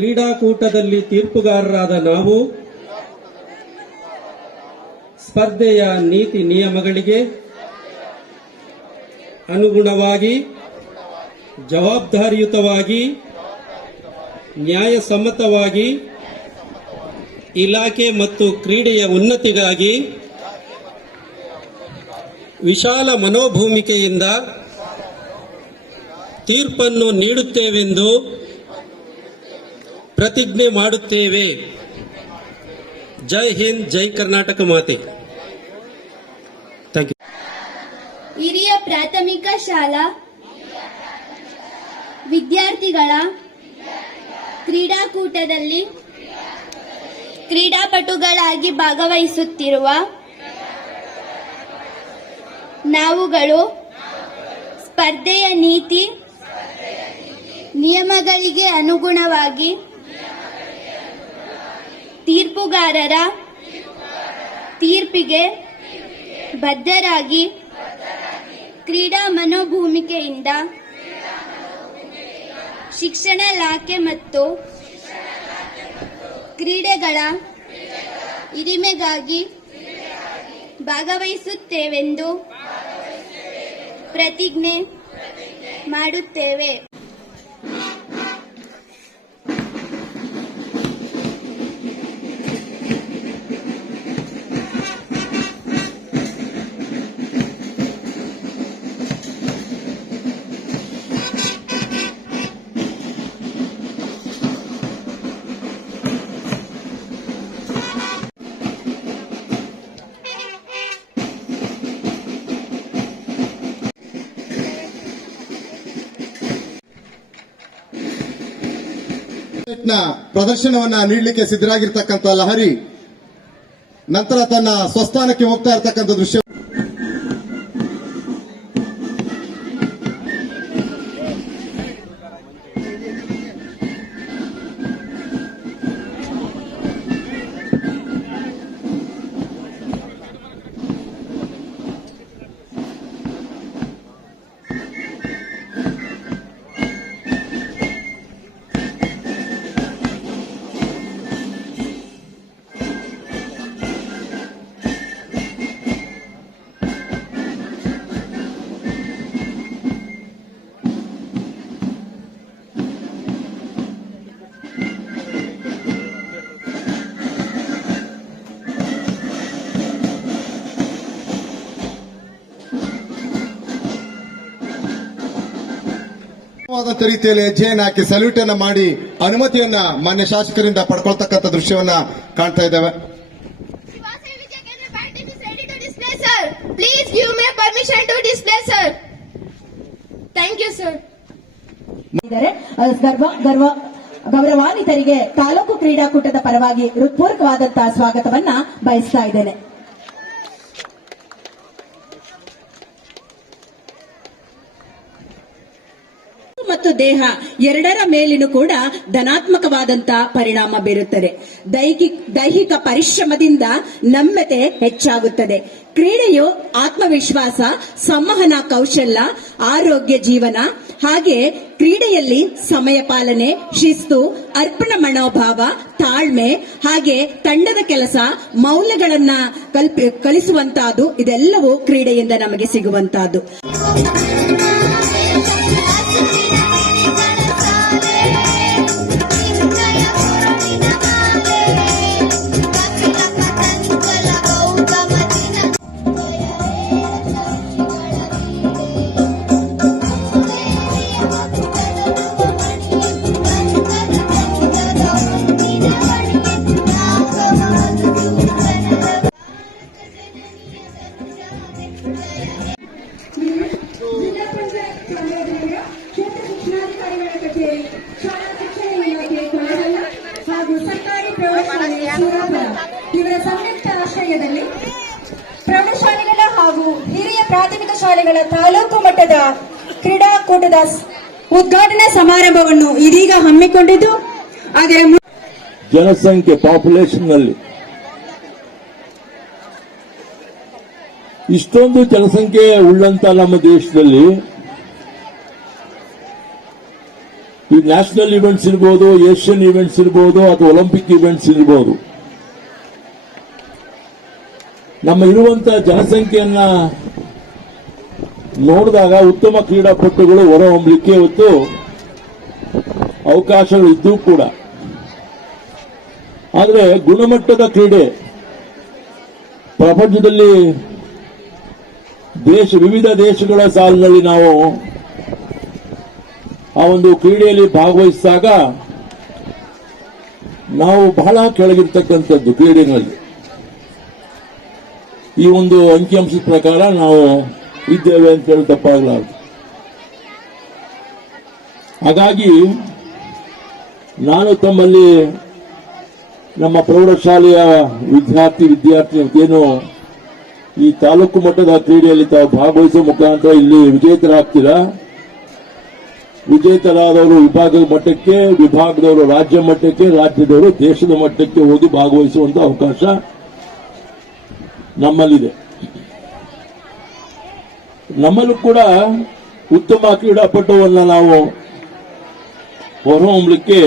ಕ್ರೀಡಾಕೂಟದಲ್ಲಿ ತೀರ್ಪುಗಾರರಾದ ನಾವು ಸ್ಪರ್ಧೆಯ ನೀತಿ ನಿಯಮಗಳಿಗೆ ಅನುಗುಣವಾಗಿ ಜವಾಬ್ದಾರಿಯುತವಾಗಿ ನ್ಯಾಯಸಮ್ಮತವಾಗಿ ಇಲಾಖೆ ಮತ್ತು ಕ್ರೀಡೆಯ ಉನ್ನತಿಗಾಗಿ ವಿಶಾಲ ಮನೋಭೂಮಿಕೆಯಿಂದ ತೀರ್ಪನ್ನು ನೀಡುತ್ತೇವೆಂದು ಪ್ರತಿಜ್ಞೆ ಮಾಡುತ್ತೇವೆ. ಜೈ ಹಿಂದ್, ಜೈ ಕರ್ನಾಟಕ ಮಾತೆ. Thank you. ಹಿರಿಯ ಪ್ರಾಥಮಿಕ ಶಾಲಾ ವಿದ್ಯಾರ್ಥಿಗಳ ಕ್ರೀಡಾಕೂಟದಲ್ಲಿ ಕ್ರೀಡಾಪಟುಗಳಾಗಿ ಭಾಗವಹಿಸುತ್ತಿರುವ ನಾವುಗಳು ಸ್ಪರ್ಧೆಯ ನೀತಿ ನಿಯಮಗಳಿಗೆ ಅನುಗುಣವಾಗಿ ತೀರ್ಪುಗಾರರ ತೀರ್ಪಿಗೆ ಬದ್ಧರಾಗಿ ಕ್ರೀಡಾ ಮನೋಭೂಮಿಕೆಯಿಂದ ಶಿಕ್ಷಣ ಇಲಾಖೆ ಮತ್ತು ಕ್ರೀಡೆಗಳ ಹಿರಿಮೆಗಾಗಿ ಭಾಗವಹಿಸುತ್ತೇವೆಂದು ಪ್ರತಿಜ್ಞೆ ಮಾಡುತ್ತೇವೆ. ಪ್ರದರ್ಶನವನ್ನ ನೀಡಲಿಕ್ಕೆ ಸಿದ್ಧರಾಗಿರ್ತಕ್ಕಂಥ ಲಹರಿ ನಂತರ ತನ್ನ ಸ್ವಸ್ಥಾನಕ್ಕೆ ಹೋಗ್ತಾ ಇರತಕ್ಕಂಥ ದೃಶ್ಯ ರೀತಿಯಲ್ಲಿ ಹೆಜ್ಜೆಯನ್ನು ಹಾಕಿ ಸಲ್ಯೂಟ್ ಅನ್ನ ಮಾಡಿ ಅನುಮತಿಯನ್ನ ಮಾನ್ಯ ಶಾಸಕರಿಂದ ಪಡ್ಕೊಳ್ತಕ್ಕಂಥ ದೃಶ್ಯವನ್ನ ಕಾಣ್ತಾ ಇದ್ದೇವೆ. ಗೌರವಾನ್ವಿತರಿಗೆ ತಾಲೂಕು ಕ್ರೀಡಾಕೂಟದ ಪರವಾಗಿ ಹೃತ್ಪೂರ್ವಕವಾದಂತಹ ಸ್ವಾಗತವನ್ನ ಬಯಸ್ತಾ ಇದ್ದೇನೆ. ಮತ್ತು ದೇಹ ಎರಡರ ಮೇಲಿನೂ ಕೂಡ ಧನಾತ್ಮಕವಾದಂತಹ ಪರಿಣಾಮ ಬೀರುತ್ತದೆ. ದೈಹಿಕ ಪರಿಶ್ರಮದಿಂದ ನಮ್ಯತೆ ಹೆಚ್ಚಾಗುತ್ತದೆ. ಕ್ರೀಡೆಯು ಆತ್ಮವಿಶ್ವಾಸ, ಸಂವಹನ ಕೌಶಲ್ಯ, ಆರೋಗ್ಯ ಜೀವನ, ಹಾಗೆ ಕ್ರೀಡೆಯಲ್ಲಿ ಸಮಯ ಪಾಲನೆ, ಶಿಸ್ತು, ಅರ್ಪಣಾ ಮನೋಭಾವ, ತಾಳ್ಮೆ, ಹಾಗೆ ತಂಡದ ಕೆಲಸ, ಮೌಲ್ಯಗಳನ್ನ ಕಲಿಸುವಂತಹದ್ದು. ಇದೆಲ್ಲವೂ ಕ್ರೀಡೆಯಿಂದ ನಮಗೆ ಸಿಗುವಂತಹದ್ದು. ಇವರ ಸಂಯುಕ್ತ ಆಶ್ರಯದಲ್ಲಿ ಪ್ರೌಢಶಾಲೆಗಳ ಹಾಗೂ ಹಿರಿಯ ಪ್ರಾಥಮಿಕ ಶಾಲೆಗಳ ತಾಲೂಕು ಮಟ್ಟದ ಕ್ರೀಡಾಕೂಟದ ಉದ್ಘಾಟನಾ ಸಮಾರಂಭವನ್ನು ಇದೀಗ ಹಮ್ಮಿಕೊಂಡಿದ್ದು, ಅದರ ಜನಸಂಖ್ಯೆ ಪಾಪ್ಯುಲೇಷನ್ ನಲ್ಲಿ ಇಷ್ಟೊಂದು ಜನಸಂಖ್ಯೆ ಉಳ್ಳಂತ ನಮ್ಮ ದೇಶದಲ್ಲಿ ಈ ನ್ಯಾಷನಲ್ ಇವೆಂಟ್ಸ್ ಇರ್ಬೋದು, ಏಷ್ಯನ್ ಇವೆಂಟ್ಸ್ ಇರ್ಬೋದು, ಅಥವಾ ಒಲಿಂಪಿಕ್ ಇವೆಂಟ್ಸ್ ಇರ್ಬೋದು, ನಮ್ಮ ಇರುವಂತಹ ಜನಸಂಖ್ಯೆಯನ್ನ ನೋಡಿದಾಗ ಉತ್ತಮ ಕ್ರೀಡಾಪಟುಗಳು ಹೊರಹೊಮ್ಮಲಿಕ್ಕೆ ಇವತ್ತು ಅವಕಾಶಗಳು ಇದ್ದೂ ಕೂಡ, ಆದರೆ ಗುಣಮಟ್ಟದ ಕ್ರೀಡೆ ಪ್ರಪಂಚದಲ್ಲಿ ವಿವಿಧ ದೇಶಗಳ ಸಾಲಿನಲ್ಲಿ ನಾವು ಆ ಒಂದು ಕ್ರೀಡೆಯಲ್ಲಿ ಭಾಗವಹಿಸಿದಾಗ ನಾವು ಬಹಳ ಕೆಳಗಿರ್ತಕ್ಕಂಥದ್ದು ಕ್ರೀಡೆಗಳಲ್ಲಿ. ಈ ಒಂದು ಅಂಕಿಅಂಶದ ಪ್ರಕಾರ ನಾವು ಇದ್ದೇವೆ ಅಂತ ಹೇಳಿ ತಪ್ಪಾಗಲಾರದು. ಹಾಗಾಗಿ ನಾನು ತಮ್ಮಲ್ಲಿ ನಮ್ಮ ಪ್ರೌಢಶಾಲೆಯ ವಿದ್ಯಾರ್ಥಿ ಏನು ಈ ತಾಲೂಕು ಮಟ್ಟದ ಕ್ರೀಡೆಯಲ್ಲಿ ತಾವು ಭಾಗವಹಿಸುವ ಮುಖಾಂತರ ಇಲ್ಲಿ ವಿಜೇತರಾಗ್ತೀರಾ, ವಿಜೇತರಾದವರು ವಿಭಾಗದ ಮಟ್ಟಕ್ಕೆ, ವಿಭಾಗದವರು ರಾಜ್ಯ ಮಟ್ಟಕ್ಕೆ, ರಾಜ್ಯದವರು ದೇಶದ ಮಟ್ಟಕ್ಕೆ ಹೋಗಿ ಭಾಗವಹಿಸುವಂತ ಅವಕಾಶ ನಮ್ಮಲ್ಲಿದೆ. ನಮ್ಮಲ್ಲೂ ಕೂಡ ಉತ್ತಮ ಕ್ರೀಡಾಪಟುವನ್ನ ನಾವು ಹೊರಹೊಮ್ಮಲಿಕ್ಕೆ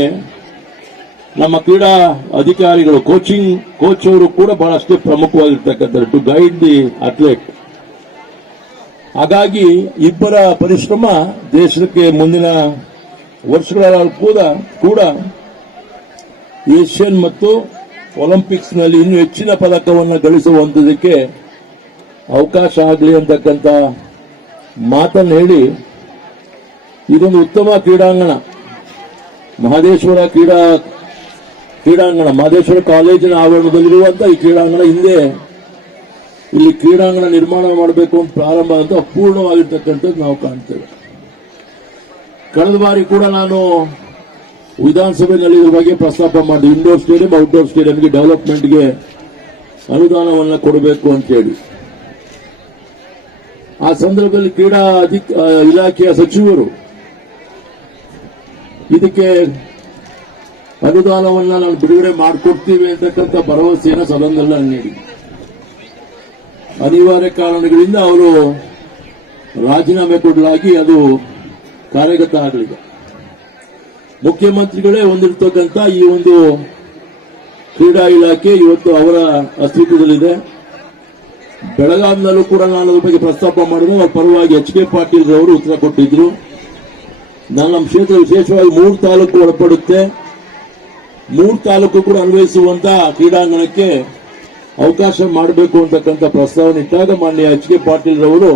ನಮ್ಮ ಕ್ರೀಡಾ ಅಧಿಕಾರಿಗಳು, ಕೋಚ್ ಅವರು ಕೂಡ ಬಹಳಷ್ಟು ಪ್ರಮುಖವಾಗಿರ್ತಕ್ಕಂಥದ್ದು ಟು ಗೈಡ್ ದಿ ಅಥ್ಲೆಟ್. ಹಾಗಾಗಿ ಇಬ್ಬರ ಪರಿಶ್ರಮ ದೇಶಕ್ಕೆ ಮುಂದಿನ ವರ್ಷಗಳಲ್ಲಿ ಕೂಡ ಏಷ್ಯನ್ ಮತ್ತು ಒಲಿಂಪಿಕ್ಸ್ ನಲ್ಲಿ ಇನ್ನೂ ಹೆಚ್ಚಿನ ಪದಕವನ್ನು ಗಳಿಸುವಂತದಕ್ಕೆ ಅವಕಾಶ ಆಗಲಿ ಅಂತಕ್ಕಂಥ ಮಾತನ್ನು ಹೇಳಿ, ಇದೊಂದು ಉತ್ತಮ ಕ್ರೀಡಾಂಗಣ, ಮಹದೇಶ್ವರ ಕ್ರೀಡಾಂಗಣ ಮಹದೇಶ್ವರ ಕಾಲೇಜಿನ ಆವರಣದಲ್ಲಿರುವಂತಹ ಈ ಕ್ರೀಡಾಂಗಣ ಹಿಂದೆ ಇಲ್ಲಿ ಕ್ರೀಡಾಂಗಣ ನಿರ್ಮಾಣ ಮಾಡಬೇಕು ಅಂತ ಪ್ರಾರಂಭ ಅಂತ ಅಪೂರ್ಣವಾಗಿರ್ತಕ್ಕಂಥದ್ದು ನಾವು ಕಾಣ್ತೇವೆ. ಕಳೆದ ಬಾರಿ ಕೂಡ ನಾನು ವಿಧಾನಸಭೆಯಲ್ಲಿ ಇದ್ರ ಬಗ್ಗೆ ಪ್ರಸ್ತಾಪ ಮಾಡಿದೆ. ಇಂಡೋರ್ ಸ್ಟೇಡಿಯಂ, ಔಟ್ಡೋರ್ ಸ್ಟೇಡಿಯಂಗೆ ಡೆವಲಪ್ಮೆಂಟ್ಗೆ ಅನುದಾನವನ್ನು ಕೊಡಬೇಕು ಅಂತ ಹೇಳಿ. ಆ ಸಂದರ್ಭದಲ್ಲಿ ಕ್ರೀಡಾ ಇಲಾಖೆಯ ಸಚಿವರು ಇದಕ್ಕೆ ಅನುದಾನವನ್ನು ನಾವು ಬಿಡುಗಡೆ ಮಾಡಿಕೊಡ್ತೀವಿ ಅಂತಕ್ಕಂಥ ಭರವಸೆಯನ್ನು ಸದನದಲ್ಲಿ ನೀಡಿ, ಅನಿವಾರ್ಯ ಕಾರಣಗಳಿಂದ ಅವರು ರಾಜೀನಾಮೆ ಕೊಡಲಾಗಿ ಅದು ಕಾರ್ಯಗತ ಆಗಲಿದೆ. ಮುಖ್ಯಮಂತ್ರಿಗಳೇ ಹೊಂದಿರತಕ್ಕಂಥ ಈ ಒಂದು ಕ್ರೀಡಾ ಇಲಾಖೆ ಇವತ್ತು ಅವರ ಅಸ್ತಿತ್ವದಲ್ಲಿದೆ. ಬೆಳಗಾವಿನಲ್ಲೂ ಕೂಡ ನಾನು ಅದ್ರ ಬಗ್ಗೆ ಪ್ರಸ್ತಾಪ ಮಾಡಿದ್ರು. ಅವರ ಪರವಾಗಿ ಎಚ್ ಕೆ ಪಾಟೀಲ್ ಅವರು ಉತ್ತರ ಕೊಟ್ಟಿದ್ರು. ನಮ್ಮ ಕ್ಷೇತ್ರ ವಿಶೇಷವಾಗಿ 3 ತಾಲೂಕು ಒಳಪಡುತ್ತೆ. 3 ತಾಲೂಕು ಕೂಡ ಅನ್ವಯಿಸುವಂತಹ ಕ್ರೀಡಾಂಗಣಕ್ಕೆ ಅವಕಾಶ ಮಾಡಬೇಕು ಅಂತಕ್ಕಂಥ ಪ್ರಸ್ತಾವನೆ ಇಟ್ಟಾಗ ಮಾನ್ಯ ಎಚ್ ಕೆ ಪಾಟೀಲ್ ಅವರು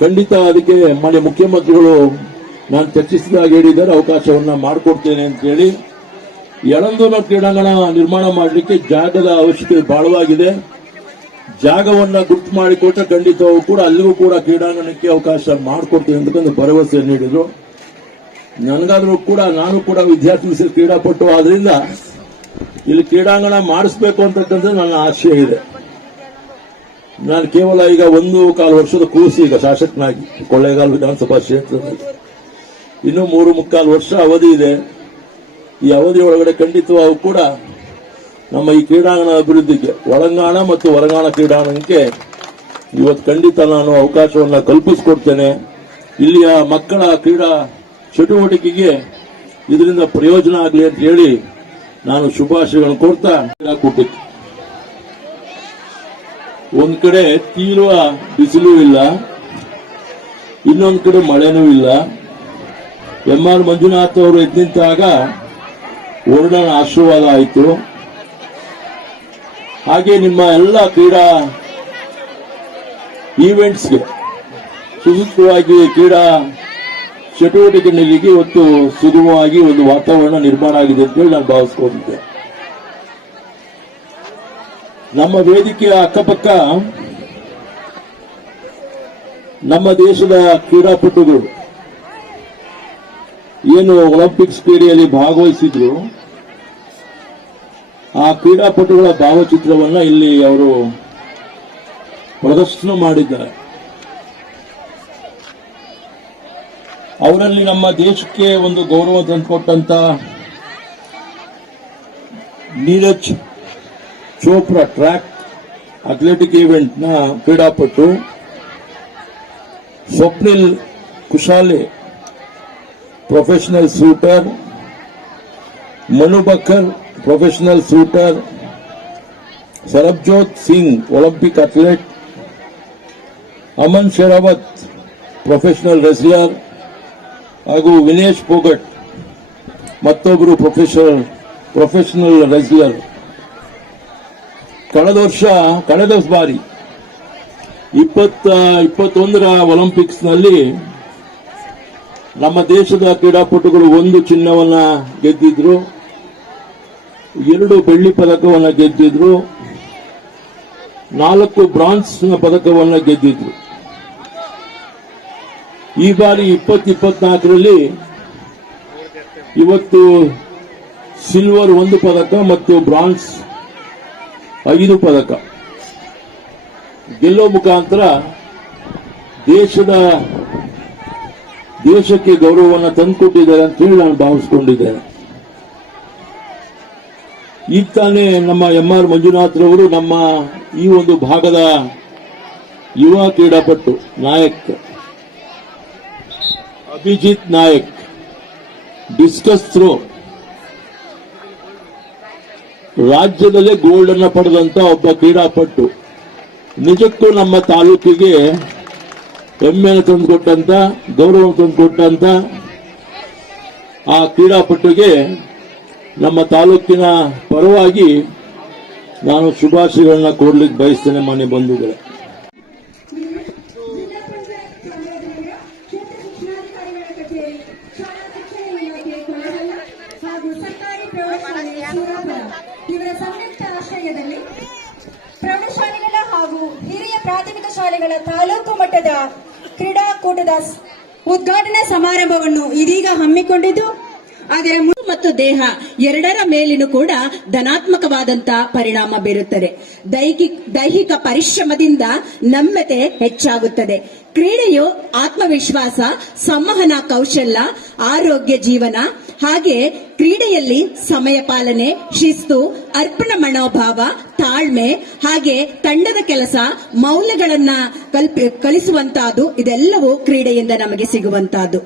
ಖಂಡಿತ ಅದಕ್ಕೆ ಮಾನ್ಯ ಮುಖ್ಯಮಂತ್ರಿಗಳು ನಾನು ಚರ್ಚಿಸಿದಾಗ ಹೇಳಿದ್ದಾರೆ, ಅವಕಾಶವನ್ನ ಮಾಡಿಕೊಡ್ತೇನೆ ಅಂತ ಹೇಳಿ. ಯಳಂದೂರಿನ ಕ್ರೀಡಾಂಗಣ ನಿರ್ಮಾಣ ಮಾಡಲಿಕ್ಕೆ ಜಾಗದ ಅವಶ್ಯಕತೆ ಬಹಳವಾಗಿದೆ. ಜಾಗವನ್ನ ಗುರ್ತು ಮಾಡಿಕೊಟ್ರೆ ಖಂಡಿತವೂ ಕೂಡ ಅಲ್ಲಿಗೂ ಕೂಡ ಕ್ರೀಡಾಂಗಣಕ್ಕೆ ಅವಕಾಶ ಮಾಡಿಕೊಡ್ತೀನಿ ಅಂತಕ್ಕಂಥ ಭರವಸೆ ನೀಡಿದ್ರು. ನನಗಾದ್ರೂ ಕೂಡ ನಾನು ಕೂಡ ವಿದ್ಯಾರ್ಥಿ ಕ್ರೀಡಾಪಟು ಆದ್ರಿಂದ ಇಲ್ಲಿ ಕ್ರೀಡಾಂಗಣ ಮಾಡಿಸಬೇಕು ಅಂತಕ್ಕಂಥದ್ದು ನನ್ನ ಆಶಯ ಇದೆ. ನಾನು ಕೇವಲ ಈಗ 1.25 ವರ್ಷದ ಕೂಸಿ ಈಗ ಶಾಸಕನಾಗಿ ಕೊಳ್ಳೇಗಾಲ ವಿಧಾನಸಭಾ ಕ್ಷೇತ್ರದಲ್ಲಿ ಇನ್ನೂ 3.25 ವರ್ಷ ಅವಧಿ ಇದೆ. ಈ ಅವಧಿ ಒಳಗಡೆ ಖಂಡಿತವಾಗೂ ಕೂಡ ನಮ್ಮ ಈ ಕ್ರೀಡಾಂಗಣ ಅಭಿವೃದ್ಧಿಗೆ, ಒಳಾಂಗಣ ಮತ್ತು ಹೊರಾಂಗಣ ಕ್ರೀಡಾಂಗಣಕ್ಕೆ ಇವತ್ತು ಖಂಡಿತ ನಾನು ಅವಕಾಶವನ್ನು ಕಲ್ಪಿಸಿಕೊಡ್ತೇನೆ. ಇಲ್ಲಿಯ ಮಕ್ಕಳ ಕ್ರೀಡಾ ಚಟುವಟಿಕೆಗೆ ಇದರಿಂದ ಪ್ರಯೋಜನ ಆಗಲಿ ಅಂತ ಹೇಳಿ ನಾನು ಶುಭಾಶಯಗಳನ್ನು ಕೋರ್ತಾ, ಕ್ರೀಡಾಕೂಟಕ್ಕೆ ಒಂದ್ ಕಡೆ ತೀವ್ರ ಬಿಸಿಲು ಇಲ್ಲ, ಇನ್ನೊಂದು ಕಡೆ ಮಳೆನೂ ಇಲ್ಲ. ಎಂ.ಆರ್. ಮಂಜುನಾಥ್ ಅವರು ಎದ್ದು ನಿಂತಾಗ ವರುಣನ ಆಶೀರ್ವಾದ ಆಯಿತು. ಹಾಗೆ ನಿಮ್ಮ ಎಲ್ಲ ಕ್ರೀಡಾ ಈವೆಂಟ್ಸ್ಗೆ ಸುಸೂತ್ರವಾಗಿ ಕ್ರೀಡಾ ಚಟುವಟಿಕೆಗಳಿಗೆ ಇವತ್ತು ಸುಗಮವಾಗಿ ಒಂದು ವಾತಾವರಣ ನಿರ್ಮಾಣ ಆಗಿದೆ ಅಂತ ಹೇಳಿ ನಾನು ಭಾವಿಸ್ಕೊಂಡಿದ್ದೆ. ನಮ್ಮ ವೇದಿಕೆಯ ಅಕ್ಕಪಕ್ಕ ನಮ್ಮ ದೇಶದ ಕ್ರೀಡಾಪಟುಗಳು ಏನು ಒಲಿಂಪಿಕ್ಸ್ ಕ್ರೀಡೆಯಲ್ಲಿ ಭಾಗವಹಿಸಿದ್ರು, ಆ ಕ್ರೀಡಾಪಟುಗಳ ಭಾವಚಿತ್ರವನ್ನ ಇಲ್ಲಿ ಅವರು ಪ್ರದರ್ಶನ ಮಾಡಿದ್ದಾರೆ. ಅವರಲ್ಲಿ ನಮ್ಮ ದೇಶಕ್ಕೆ ಒಂದು ಗೌರವ ತಂದುಕೊಟ್ಟಂತ Neeraj Chopra track athletic event ನ ಕ್ರೀಡಾಪಟು, Swapnil Kusale professional shooter, Manu Bhaker professional shooter, Sarabjot Singh Olympic athlete, Aman Sehrawat professional wrestler ಹಾಗೂ ವಿನೇಶ್ ಫೋಗಟ್ ಮತ್ತೊಬ್ಬರು ಪ್ರೊಫೆಷನಲ್ ರೆಸ್ಲರ್. ಕಳೆದ ಬಾರಿ 2021ರ ಒಲಿಂಪಿಕ್ಸ್ ನಲ್ಲಿ ನಮ್ಮ ದೇಶದ ಕ್ರೀಡಾಪಟುಗಳು 1 ಚಿನ್ನವನ್ನ ಗೆದ್ದಿದ್ರು, 2 ಬೆಳ್ಳಿ ಪದಕವನ್ನ ಗೆದ್ದಿದ್ರು, 4 ಬ್ರಾನ್ಸ್ ಪದಕವನ್ನ ಗೆದ್ದಿದ್ರು. ಈ ಬಾರಿ 2024ರಲ್ಲಿ ಇವತ್ತು ಸಿಲ್ವರ್ 1 ಪದಕ ಮತ್ತು ಬ್ರಾನ್ಸ್ 5 ಪದಕ ಗೆಲ್ಲೋ ಮುಖಾಂತರ ದೇಶಕ್ಕೆ ಗೌರವವನ್ನು ತಂದುಕೊಟ್ಟಿದ್ದಾರೆ ಅಂತ ಹೇಳಿ ನಾನು ಭಾವಿಸಿಕೊಂಡಿದ್ದೇನೆ. ಈಗ ತಾನೇ ನಮ್ಮ MR ಮಂಜುನಾಥ್ರವರು ನಮ್ಮ ಈ ಒಂದು ಭಾಗದ ಯುವ ಕ್ರೀಡಾಪಟು ನಾಯಕ್ ಅಭಿಜಿತ್ ನಾಯಕ್ ಡಿಸ್ಕಸ್ ಥ್ರೋ ರಾಜ್ಯದಲ್ಲೇ ಗೋಲ್ಡ್ ಅನ್ನ ಪಡೆದಂತ ಒಬ್ಬ ಕ್ರೀಡಾಪಟು, ನಿಜಕ್ಕೂ ನಮ್ಮ ತಾಲೂಕಿಗೆ ಹೆಮ್ಮೆಯನ್ನು ತಂದುಕೊಟ್ಟಂತ, ಗೌರವ ತಂದುಕೊಟ್ಟಂತ ಆ ಕ್ರೀಡಾಪಟುಗೆ ನಮ್ಮ ತಾಲೂಕಿನ ಪರವಾಗಿ ನಾನು ಶುಭಾಶಯಗಳನ್ನ ಕೋರ್ಲಿಕ್ಕೆ ಬಯಸ್ತೇನೆ. ಮಾನ್ಯ ಬಂಧುಗಳೇ, ಹಾಗೂ ಸರ್ಕಾರಿ ಪ್ರೌಢಶಾಲೆ ಸೂರಾಪುರ ಇವರ ಸಂಯುಕ್ತ ಆಶ್ರಯದಲ್ಲಿ ಪ್ರೌಢಶಾಲೆಗಳ ಹಾಗೂ ಹಿರಿಯ ಪ್ರಾಥಮಿಕ ಶಾಲೆಗಳ ತಾಲೂಕು ಮಟ್ಟದ ಕ್ರೀಡಾಕೂಟದ ಉದ್ಘಾಟನಾ ಸಮಾರಂಭವನ್ನು ಇದೀಗ ಹಮ್ಮಿಕೊಂಡಿದ್ದು, ಅದರ ಮತ್ತು ದೇಹ ಎರಡರ ಮೇಲಿನೂ ಕೂಡ ಧನಾತ್ಮಕವಾದಂತಹ ಪರಿಣಾಮ ಬೀರುತ್ತದೆ. ದೈಹಿಕ ಪರಿಶ್ರಮದಿಂದ ನಮ್ಯತೆ ಹೆಚ್ಚಾಗುತ್ತದೆ. ಕ್ರೀಡೆಯು ಆತ್ಮವಿಶ್ವಾಸ, ಸಂವಹನ ಕೌಶಲ್ಯ, ಆರೋಗ್ಯ ಜೀವನ, ಹಾಗೆ ಕ್ರೀಡೆಯಲ್ಲಿ ಸಮಯ ಪಾಲನೆ, ಶಿಸ್ತು, ಅರ್ಪಣಾ ಮನೋಭಾವ, ತಾಳ್ಮೆ, ಹಾಗೆ ತಂಡದ ಕೆಲಸ, ಮೌಲ್ಯಗಳನ್ನ ಕಲಿಸುವಂತಹದ್ದು ಇದೆಲ್ಲವೂ ಕ್ರೀಡೆಯಿಂದ ನಮಗೆ ಸಿಗುವಂತಹದ್ದು.